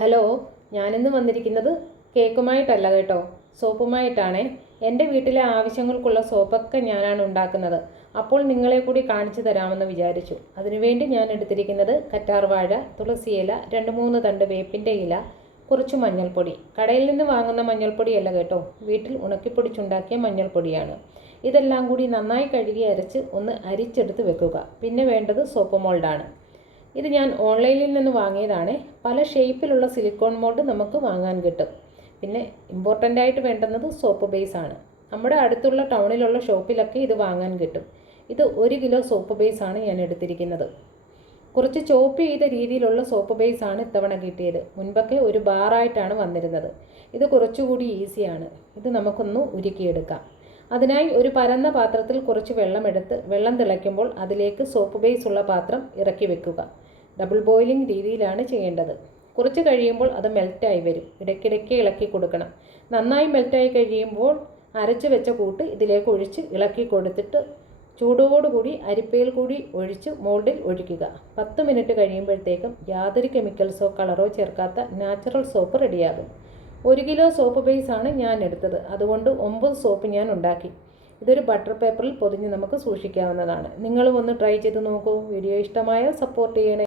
Hello, ഞാനിന്ന് വന്നിരിക്കുന്നത് കേക്കുമായിട്ടല്ല കേട്ടോ, സോപ്പുമായിട്ടാണേ. എൻ്റെ വീട്ടിലെ ആവശ്യങ്ങൾക്കുള്ള സോപ്പൊക്കെ ഞാനാണ് ഉണ്ടാക്കുന്നത്. അപ്പോൾ നിങ്ങളെ കൂടി കാണിച്ചു തരാമെന്ന് വിചാരിച്ചു. അതിനുവേണ്ടി ഞാൻ എടുത്തിരിക്കുന്നത് കറ്റാർവാഴ, തുളസിയില, 2-3 തണ്ട് വേപ്പിൻ്റെ ഇല, കുറച്ച് മഞ്ഞൾപ്പൊടി. കടയിൽ നിന്ന് വാങ്ങുന്ന മഞ്ഞൾപ്പൊടിയല്ല കേട്ടോ, വീട്ടിൽ ഉണക്കിപ്പൊടിച്ചുണ്ടാക്കിയ മഞ്ഞൾപ്പൊടിയാണ്. ഇതെല്ലാം കൂടി നന്നായി കഴുകി അരച്ച് ഒന്ന് അരിച്ചെടുത്ത് വെക്കുക. പിന്നെ വേണ്ടത് സോപ്പ് മോൾഡാണ്. ഇത് ഞാൻ ഓൺലൈനിൽ നിന്ന് വാങ്ങിയതാണ്. പല ഷേപ്പിലുള്ള സിലിക്കോൺ മോൾഡ് നമുക്ക് വാങ്ങാൻ കിട്ടും. പിന്നെ ഇമ്പോർട്ടൻ്റ് ആയിട്ട് വേണ്ടുന്നത് സോപ്പ് ബേസ് ആണ്. നമ്മുടെ അടുത്തുള്ള ടൗണിലുള്ള ഷോപ്പിലൊക്കെ ഇത് വാങ്ങാൻ കിട്ടും. ഇത് 1 കിലോ സോപ്പ് ബേസ് ആണ് ഞാൻ എടുത്തിരിക്കുന്നത്. കുറച്ച് ചോപ്പ് ചെയ്ത രീതിയിലുള്ള സോപ്പ് ബേസ് ആണ് ഇത്തവണ കിട്ടിയത്. മുൻപൊക്കെ ഒരു ബാറായിട്ടാണ് വന്നിരുന്നത്. ഇത് കുറച്ചുകൂടി ഈസിയാണ്. ഇത് നമുക്കൊന്ന് ഉരുക്കിയെടുക്കാം. അതിനായി ഒരു പരന്ന പാത്രത്തിൽ കുറച്ച് വെള്ളമെടുത്ത് വെള്ളം തിളയ്ക്കുമ്പോൾ അതിലേക്ക് സോപ്പ് ബേസ് ഉള്ള പാത്രം ഇറക്കി വെക്കുക. ഡബിൾ ബോയിലിംഗ് രീതിയിലാണ് ചെയ്യേണ്ടത്. കുറച്ച് കഴിയുമ്പോൾ അത് മെൽറ്റായി വരും. ഇടയ്ക്കിടയ്ക്ക് ഇളക്കി കൊടുക്കണം. നന്നായി മെൽറ്റായി കഴിയുമ്പോൾ അരച്ച് വെച്ച കൂട്ട് ഇതിലേക്ക് ഒഴിച്ച് ഇളക്കി കൊടുത്തിട്ട് ചൂടോടുകൂടി അരിപ്പയിൽ കൂടി ഒഴിച്ച് മോൾഡിൽ ഒഴിക്കുക. 10 മിനിറ്റ് കഴിയുമ്പോഴത്തേക്കും യാതൊരു കെമിക്കൽസോ കളറോ ചേർക്കാത്ത നാച്ചുറൽ സോപ്പ് റെഡിയാകും. 1 കിലോ സോപ്പ് ബേസ് ആണ് ഞാൻ എടുത്തത്. അതുകൊണ്ട് 9 സോപ്പ് ഞാൻ ഉണ്ടാക്കി. ഇതൊരു ബട്ടർ പേപ്പറിൽ പൊതിഞ്ഞ് നമുക്ക് സൂക്ഷിക്കാവുന്നതാണ്. നിങ്ങളും ഒന്ന് ട്രൈ ചെയ്ത് നോക്കൂ. വീഡിയോ ഇഷ്ടമായാൽ സപ്പോർട്ട് ചെയ്യണേ.